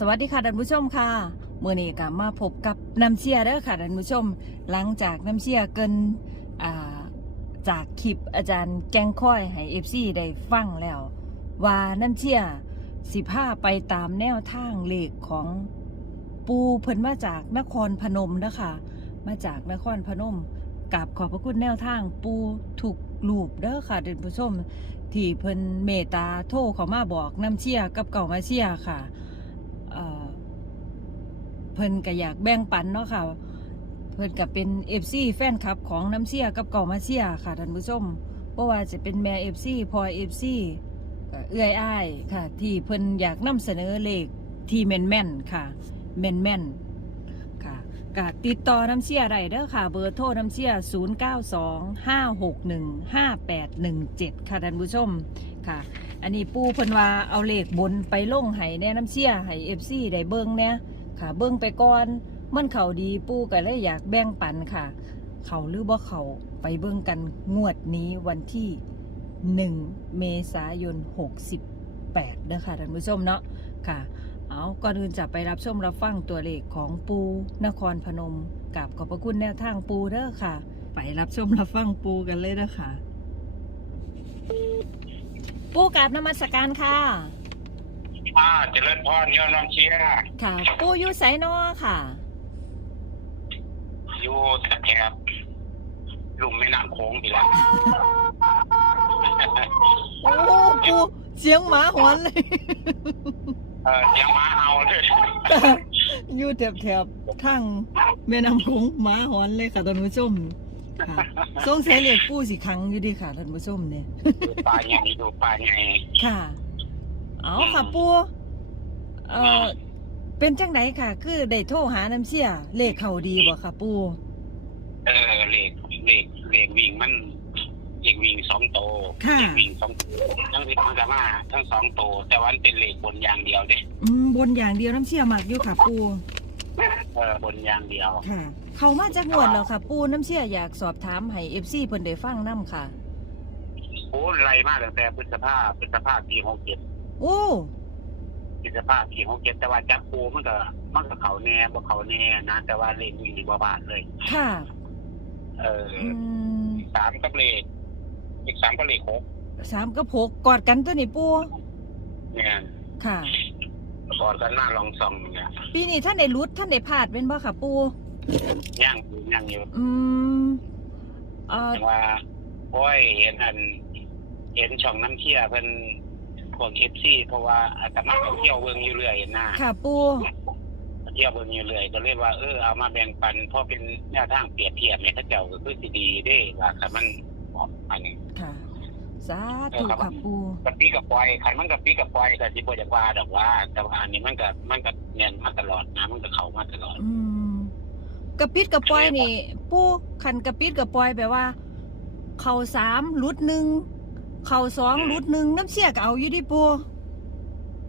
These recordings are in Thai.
สวัสดีค่ะท่านผู้ชมค่ะเมื่อนี้ก็มาพบกับน้ำเชียเด้อค่ะท่านผู้ชม หลังจากน้ำเชียเกินจากคลิปอาจารย์แกงค่อยให้เอฟซีได้ฟังแล้ว ว่าน้ำเชียสิผ้าไปตามแนวทางเลขของปูเพิ่นมาจากนครพนมนะคะมาจากนครพนมกับขอบพระคุณแนวทางปูถูกลูปเด้อค่ะท่านผู้ชม ที่เพิ่นเมตตาโทรเขามาบอกน้ำเชียกับเก่ามาเชียค่ะ เพิ่นก็อยากแบ่งปันเนาะค่ะ เพิ่นก็เป็นเอฟซีแฟนคลับของน้ำเชียกับเก่ามาเชียค่ะท่านผู้ชมเพราะว่าจะเป็นแม่เอฟซีพอเอฟซีเอื้อยอ้ายค่ะ ที่เพิ่นอยากนำเสนอเลขที่แม่นแม่นค่ะแม่นแม่นค่ะกติดต่อน้ำเชียได้เด้อค่ะ เบอร์โทรน้ำเชีย 0 9 2 5 6 1 5 8 1 7 ค่ะท่านผู้ชมค่ะ อันนี้ปูเพิ่นว่าเอาเลขบนไปลงให้แน่น้ำเชียให้เอฟซีได้เบิ่งเนี่ย ค่ะ เบิ่งไปก่อน มันเข่าดีปูก็เลยอยากแบ่งปันค่ะ เขาหรือบ่เขาไปเบิ่งกันงวดนี้วันที่ 1 เมษายน 68เด้อค่ะท่านผู้ชมเนาะค่ะ เอาก่อนอื่นจะไปรับชมรับฟังตัวเลขของปูนครพนมกับขอบพระคุณแนวทางปูเด้อค่ะ ไปรับชมรับฟังปูกันเลยเด้อค่ะปูกราบนมัสการค่ะ อ่าเจริญพรโยมน้องเชียร์ค่ะ ปูอยู่ไสนอค่ะ อยู่แถบลุ่มแม่น้ำโขงทีละโอ้ปูเสียงหมาหอนเลย เออเสียงหมาเห่าเลยอยู่แถบแถบๆทางแม่น้ำโขงหมาหอนเลยค่ะท่านผู้ชมค่ะสงสัยเรียกปูสิครั้งอยู่ดีค่ะท่านผู้ชมเนี่ยดูป่าใหญ่ดูป่าใหญ่ค่ะ เอาค่ะปูเอ่อเป็นจังไดค่ะ คือได้โทรหาน้ำเชี่ยเลขเขาดีบ่ค่ะปูเออเหล็กเหล็กเหล็กวิ่งมันเหล็กวิ่งสองโตค่ะเหล็กวิ่งสองโตทั้งที่มันสามารถทั้งสองโต แต่วันเป็นเหล็กบนอย่างเดียวเด้อืมบนอย่างเดียวน้ำเชี่ยมักอยู่ค่ะปูเออบนอย่างเดียวค่ะ เขามาจากงวดแล้วค่ะ ปูน้ำเชี่ยอยากสอบถามให้ FC เพิ่นได้ฟังนํค่ะโอ้ไรมากตั้งแต่พฤษภาพฤษภาปีหกเจ็ด โอ้พฤษภาปีหกเจ็ดแต่ว่าจับปูมันก็มันก็เขาแน่บ่เขาแน่นะแต่ว่าเหล็กวิ่งนี่บ่บาดเลย ค่ะ เอออืมสามกับเลขอีกสามกับเลขหกสามกับหกกอดกันตัวนี้ปูเนี่ยค่ะ กอดกันหน้าลองซองเนี่ยปีนี้ท่านได้รุดท่านได้พลาดเป็นบ่ค่ะ ปูย่างอยู่ย่างอยู่อืมเอ่อแต่ว่าโอ้ยเห็นอัน เห็นช่องน้ำเชี่ยเพิ่น พวกเอฟซีเพราะว่าอาตมาก็เที่ยวเบิ่งอยู่เรื่อยนะค่ะปูเที่ยวเบิ่งอยู่เรื่อยก็เลยว่าเออเอามาแบ่งปันเพราะเป็นแนวทางเปรียบเทียบเนี่ยเขาเจ้าก็คือสิดีเด้ว่าคันมันเหมาะอันนี้ค่ะสาธุค่ะปูกับปีกับปล่อยคันมันกับปีกับปล่อยก็สิบ่จะว่าดอกว่า แต่ว่าอันนี้มันก็มันก็แน่นมาตลอดนะมันก็เข้ามาตลอด อืมกระปิดกระปอยนี่ ปูขันกระปิดกระปอยแปลว่า เข่าสามรุดหนึ่ง เข่าสองรุดหนึ่งน้ำเชี่ยก็เอาอยู่ดิปู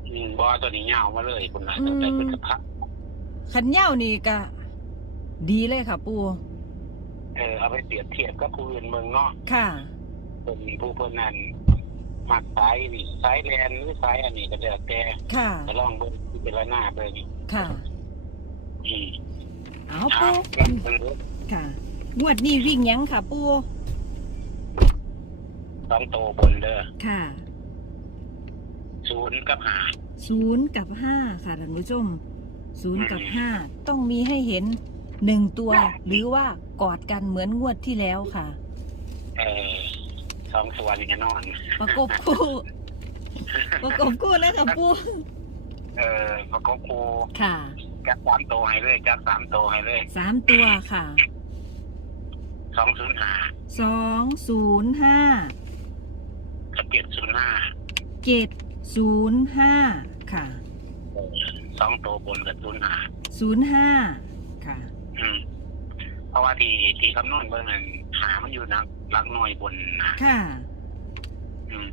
อืมบอตัวนี้ยาวมาเลยคุณนะอืมตั้งแต่พฤษภาขันเหย้านี่ก็ดีเลยค่ะ ปูเออเอาไปเปรียบเทียบกับผู้อื่นเมืองเนาะค่ะคนมีผู้เพิ่นนั้นมักสายวิ่งสายแลนหรือสายอันนี้ก็แล้วแต่ค่ะ จะลองเบิ่งพิจารณาเบิ่งค่ะ อืมเอาเอาปูลองเบิ่งดูค่ะงวดนี้วิ่งหยังค่ะ ปู สองโตบนเด้อค่ะศูนย์กับหาศูนย์กับห้าค่ะท่านผู้ชมศูนย์กับห้าต้องมีให้เห็นหนึ่งตัว หรือว่ากอดกันเหมือนงวดที่แล้วค่ะ เออสองส่วนแน่นอน ประกบคู่ ประกบคู่นะคะปูเออประกบครูค่ะจัดสามโตให้เลยจัดสามโตให้เลยสามตัวค่ะสองศูนย์หาสองศูนย์ห้า กับเจ็ดศูนย์ห้าเจ็ดศูนย์ห้าค่ะสองโตบนกับศูนย์หาศูนย์ห้าค่ะ อืม เพราะว่าที่ที่คำนวณเบิ่งนั้นหามันอยู่นักลักหน่วยบนนะค่ะ อืม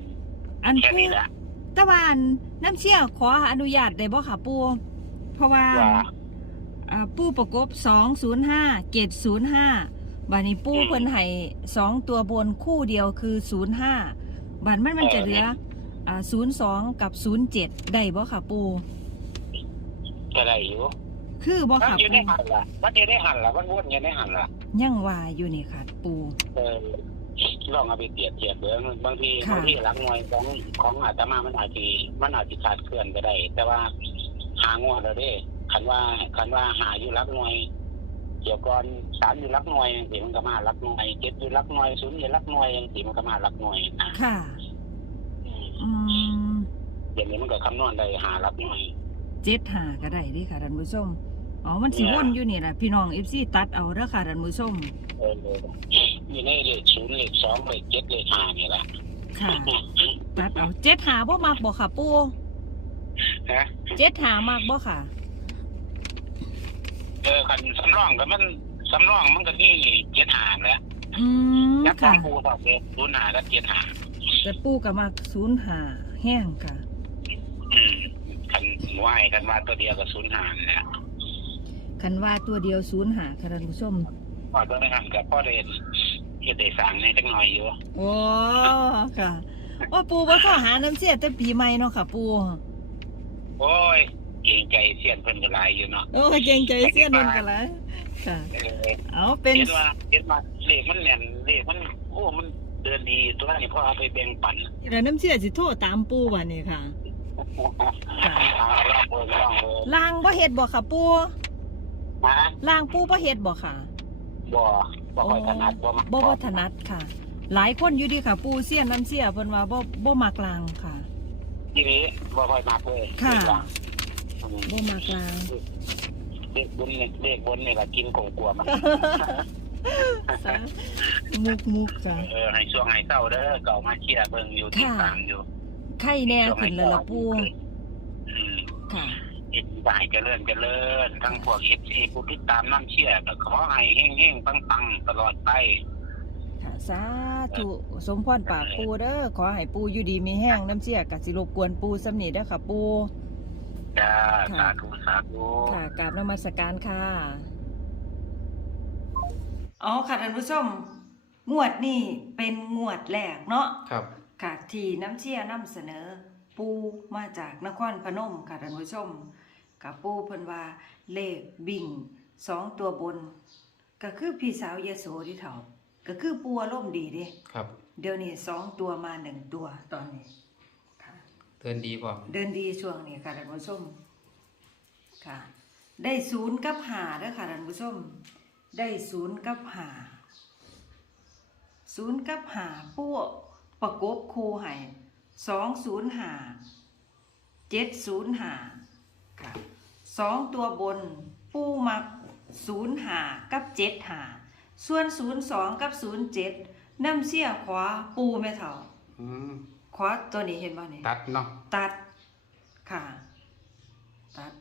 อันแค่ปูนี้แหละตะวันน้ำเชี่ยวขออนุญาตได้บ่ค่ะปูเพราะว่าว่าอ่าปูประกบสองศูนย์ห้าเกตศูนย์ห้าบานนี้ปูอืมเพิ่นให้สองตัวบนคู่เดียวคือศูนย์ห้า บานมันมันจะเหลืออ่าศูนย์สองกับศูนย์เจ็ดได้บ่ค่ะปูได้อยู่คือบ่มันค่ะอยู่ในปูหันล่ะมันอยู่ในหันล่ะมันวนอยู่ในหันล่ะยังว่าอยู่นี่ค่ะ ปู เออลองเอาไปเปรียบเทียบเบิ่งบางทีค่ะ บางทีหลักหน่วยของของอาตมามันอาจจะมันอาจจะขาดเคลื่อนไปได้ แต่ว่าหางวดแล้วเด้คันว่าคันว่าหาอยู่หลักหน่วย เกี่ยวก่อนสามอยู่หลักหน่วยสิมันก็มาหลักหน่วยเจ็ดอยู่หลักหน่วยศูนย์อยู่หลักหน่วยสิมันก็มาหลักหน่วยนะค่ะ อืมอืมเดี๋ยวนี้มันก็คำนวณได้หาหลักหน่วยเจ็ดหาก็ได้เดิค่ะท่านผู้ชมอ๋อมันสิวนอยู่นี่แหละพี่น้อง FC ตัดเอาเด้อค่ะท่านผู้ชมเอออยู่ในเลขศูนย์เลขสองเลขเจ็ดเลขห้านี่แหละค่ะ ตัดเอาเจ็ดหาบ่มักบ่ค่ะ ปูฮะเจ็ดหามักบ่ค่ะ เออคันสำรองก็มันสำรองมันก็นี่เจ็ดหาแหล้วอืมยักษ์ค่ะ ปูบอกเลยศูนย์หาและเจ็ดหาแต่ปูก็มักศูนย์หาแห้งค่ะ อืมคันไหวกันว่าตัวเดียวกับศูนย์หาแหละคันว่าตัวเดียวศูนย์หาค่ะท่านผู้ชมพอตัวนั้นกับพ่อเดนเฮ็ดได้สั่งในจักหน่อยอยู่โอ้ค่ะว่าปูบ่เข้าหาน้ำเสียแต่ปีใหม่เนาะค่ะ ปู โอ้ย เกรงใจเสียนเพิ่นก็หลายอยู่เนาะโอ้ยเกรงใจเสียนนกันแล้วค่ะเออเอาเป็น เห็นว่าเห็นว่าเลขมันแน่นเลขมันโอ้มันเดินดีตัวนี้พ่อเอาไปแบ่งปันแล้วน้ำเสียสิโทรตามปูวันนี้ค่ะเอาลองเบิ่งลองเบิ่งล่างบ่เฮ็ดบ่ค่ะปูนะล่างปูบ่เฮ็ดบ่ค่ะบ่บ่ค่อยถนัดบ่มักบ่บ่ถนัดค่ะ หลายคนอยู่ดีค่ะ ปูเสียนน้ำเสียเพิ่นว่าบ่บ่มักลางค่ะ ทีนี้บ่ค่อยมักเลยค่ะ เลขล่าง อืมบ่มักลางเลขบนเนี่ยเลขบนนี่ล่ะกินของกลัวมันสามุกมุกค่ะเออให้ช่วงให้เศร้าเด้อเก่ามาเชียร์เบิ่งอยู่ติดตามอยู่ไข่แน่ขึ้นแล้วล่ะปูอืมค่ะอินบายเจริญเจริญทั้งพวกเอฟซีผู้ติดตามน้ำเชียร์ก็ขอให้เฮงเฮงปังปังๆตลอดไปค่ะสาธุสมพรปากปูเด้อขอให้ปูอยู่ดีมีแห้งน้ำเสียกะสิรบกวนปูสำนีเด้อค่ะปู จ้าค่ะสาธุสาธุ ค่ะกราบนมัสการค่ะ อ๋อค่ะท่านผู้ชมงวดนี้เป็นงวดแรกเนาะครับ ค่ะที่น้ำเชี่ยนำเสนอ ปูมาจากนครพนมค่ะท่านผู้ชมกับปูเพิ่นว่าเลขบิ่งสองตัวบน ก็คือพี่สาวยโสที่เถาก็คือปูอารมณ์ดีเด้ ครับ เดี๋ยวนี้สองตัวมาหนึ่งตัวตอนนี้ค่ะ เตือนดีป่ะเดินดีช่วงนี้ค่ะท่านผู้ชมค่ะ ได้ศูนย์กับหาเด้อค่ะท่านผู้ชม ได้ศูนย์กับหาศูนย์กับหาปูประกบคูให้สองศูนย์หาเจ็ดศูนย์หาค่ะสองตัวบนปูมักศูนย์หากับเจ็ดหาส่วนศูนย์สองกับศูนย์เจ็ดน้ำเสียขวาปูแม่เถ่า อืม ขวาตัวนี้เห็นบ่เนี่ยตัดเนาะตัดค่ะ ตัด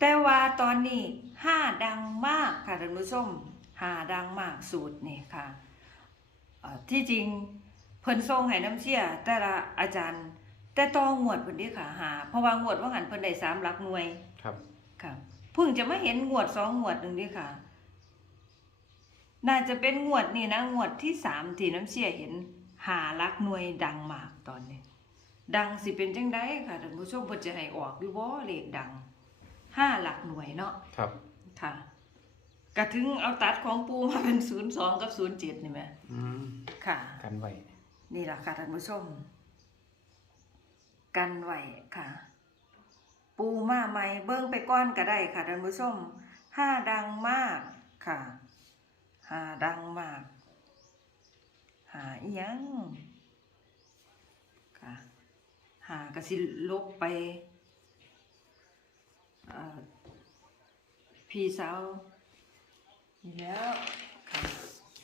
แต่ว่าตอนนี้ห้าดังมากค่ะท่านผู้ชมห้าดังมากสูตรนี่ค่ะเอ่อที่จริงเพิ่นทรงให้น้ำเชี่ยแต่ละอาจารย์ แต่ต้องงวดเพิ่นเดีค่ะหาเพราะว่างวดว่าหันเพิ่นได้สามหลักหน่วยครับค่ะเพิ่งจะมาเห็นงวดสองงวดหนึ่งเดีค่ะ น่าจะเป็นงวดนี่นะงวดที่สามที่น้ำเชี่ยเห็นหาหลักหน่วยดังมากตอนนี้ ดังสิเป็นจังไดค่ะท่านผู้ชมเพิ่นจะให้ออกอยู่บ่เลขดังห้าหลักหน่วยเนาะครับค่ะกะถึงเอาตัดของปูมาเป็น02กับ07นี่แหมอืมค่ะ กันไว้นี่ล่ะค่ะท่านผู้ชม กันไว้ค่ะ ปูมาใหม่เบิ่งไปก้อนก็ได้ค่ะท่านผู้ชมห้าดังมากค่ะห้าดังมากหาอีหยังค่ะ หากระสิลบไปเอ่อพี่สาวนี่แล้วค่ะ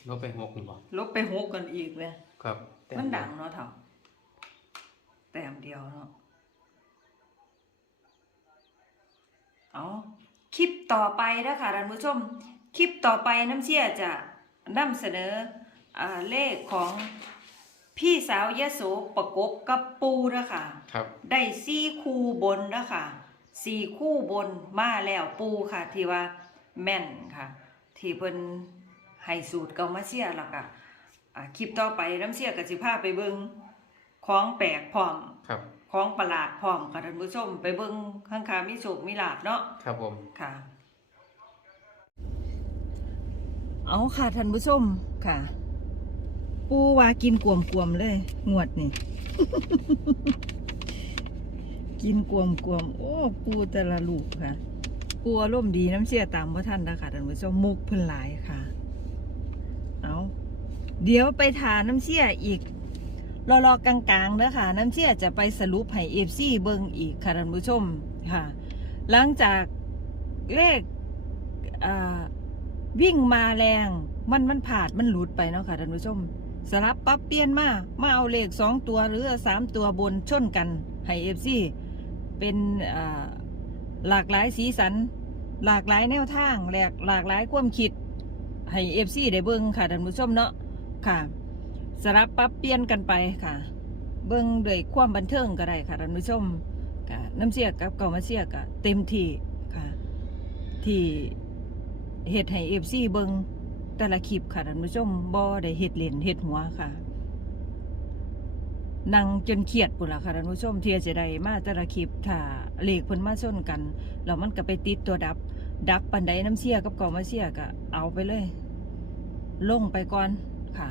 ลบไปหกหนึ่งบ่ลบไปหกกันอีกเลยครับแต่มันดังเนาะเถ่าแต้มเดียวเนาะเอาคลิปต่อไปนะคะท่านผู้ชม คลิปต่อไปน้ำเชี่ยจะนำเสนออาเลขของ พี่สาวยโสประกบกับปูนะคะครับได้สี่คู่บนนะคะสี่คู่บนมาแล้วปูค่ะ ที่ว่าแม่นค่ะ ที่เพิ่นให้สูตรเกามาเสียแล้วก็อ่าคลิปต่อไปน้ำเสียกับสิพาไปเบิงของแปลกพร้อมครับขของประหลาดพร้อมค่ะท่านผู้ชมไปเบิ่งข้างคามีโชคมีลาบเนาะครับผมค่ะ เอาค่ะท่านผู้ชมค่ะ ปูว่ากินกวมกวมๆเลย งวดนี่ กินกวมกวมๆโอ้ ปูแต่ละลูกค่ะ ปูอารมณ์ดีน้ำเสียตามพ่ท่านนะคะท่านผู้ชมมุกเพิ่นหลายค่ะ เอาเดี๋ยวไปทานน้ำเสียอีกรอๆกลางๆเด้อค่ะน้ำเชี่ยจะไปสรุปให้เอฟซีเบิ่งอีกค่ะท่านผู้ชมค่ะ หลังจากเลขอ่าวิ่งมาแรง มันมันผาดมันหลุดไปเนาะค่ะท่านผู้ชม สลับปรับเปลี่ยนมา มาเอาเลขสองตัวหรือสามตัวบนชนกัน ให้เอฟซีเป็นหลากหลายสีสัน หลากหลายแนวทางหลากหลากหลายความคิด ให้เอฟซีได้เบิ่งค่ะท่านผู้ชมเนาะค่ะ สลับปรับเปลี่ยนกันไปค่ะ เบิ่งด้วยความบันเทิงก็ได้ค่ะท่านผู้ชมค่ะน้ำเสียกับเก่ามาเสียกะเต็มที่ค่ะ ที่เฮ็ดให้เอฟซีเบิ่ง แต่ละคลิปค่ะท่านผู้ชมบ่ได้เฮ็ดเล่นเฮ็ดหัวค่ะนั่งจนเครียดปุ่นละค่ะท่านผู้ชมเที่จะได้มาแต่ละคลิปถ้าเลขเพิ่นมาชนกันแล้วมันก็ไปติดตัวดับ ดับปันไดน้ำเสียกับก่ามาเสียก็เอาไปเลย ลงไปก่อนค่ะ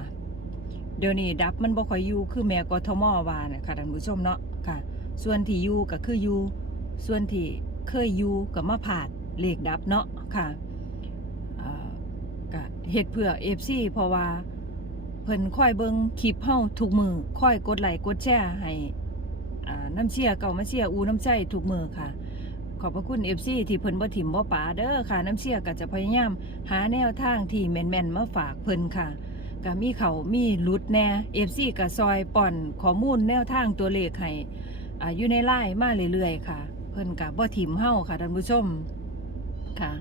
เดี๋ยวนี้ดับมันบ่ค่อยอยู่คือแม่กทมวาเนี่ยค่ะท่านผู้ชมเนาะค่ะ ส่วนที่อยู่ก็คืออยู่ส่วนที่เคยอยู่ก็มาผ่านเลขดับเนาะค่ะ เฮ็ดเพื่อ FC เพราะว่าเพิ่นค่อยเบิงคลิปเฮาทุกมือค่อยกดไลค์กดแชร์ให้อ่าน้ำเชียเก่ามาเชียอูน้ำใจทุกมือค่ะ ขอบพระคุณ FC ที่เพิ่นบ่ถิ่มบ่ป๋าเด้อค่ะ น้ำเชียก็จะพยายามหาแนวทางที่แม่นๆมาฝากเพิ่นค่ะก็มีเขามีหลุดแน่เอฟซีกับซอยป่อนข้อมูลแนวทางตัวเลขให้อ่าอยู่ในไล่มาเรื่อยๆค่ะ เพิ่นกับบ่ถิ่มเฮาค่ะท่านผู้ชมค่ะ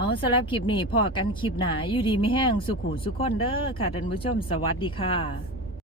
เอาสำหรับคลิปนี้พอกันคลิปหนาอยู่ดีไม่แห้งสุขุสุขคนเด้อค่ะท่านผู้ชมสวัสดีค่ะ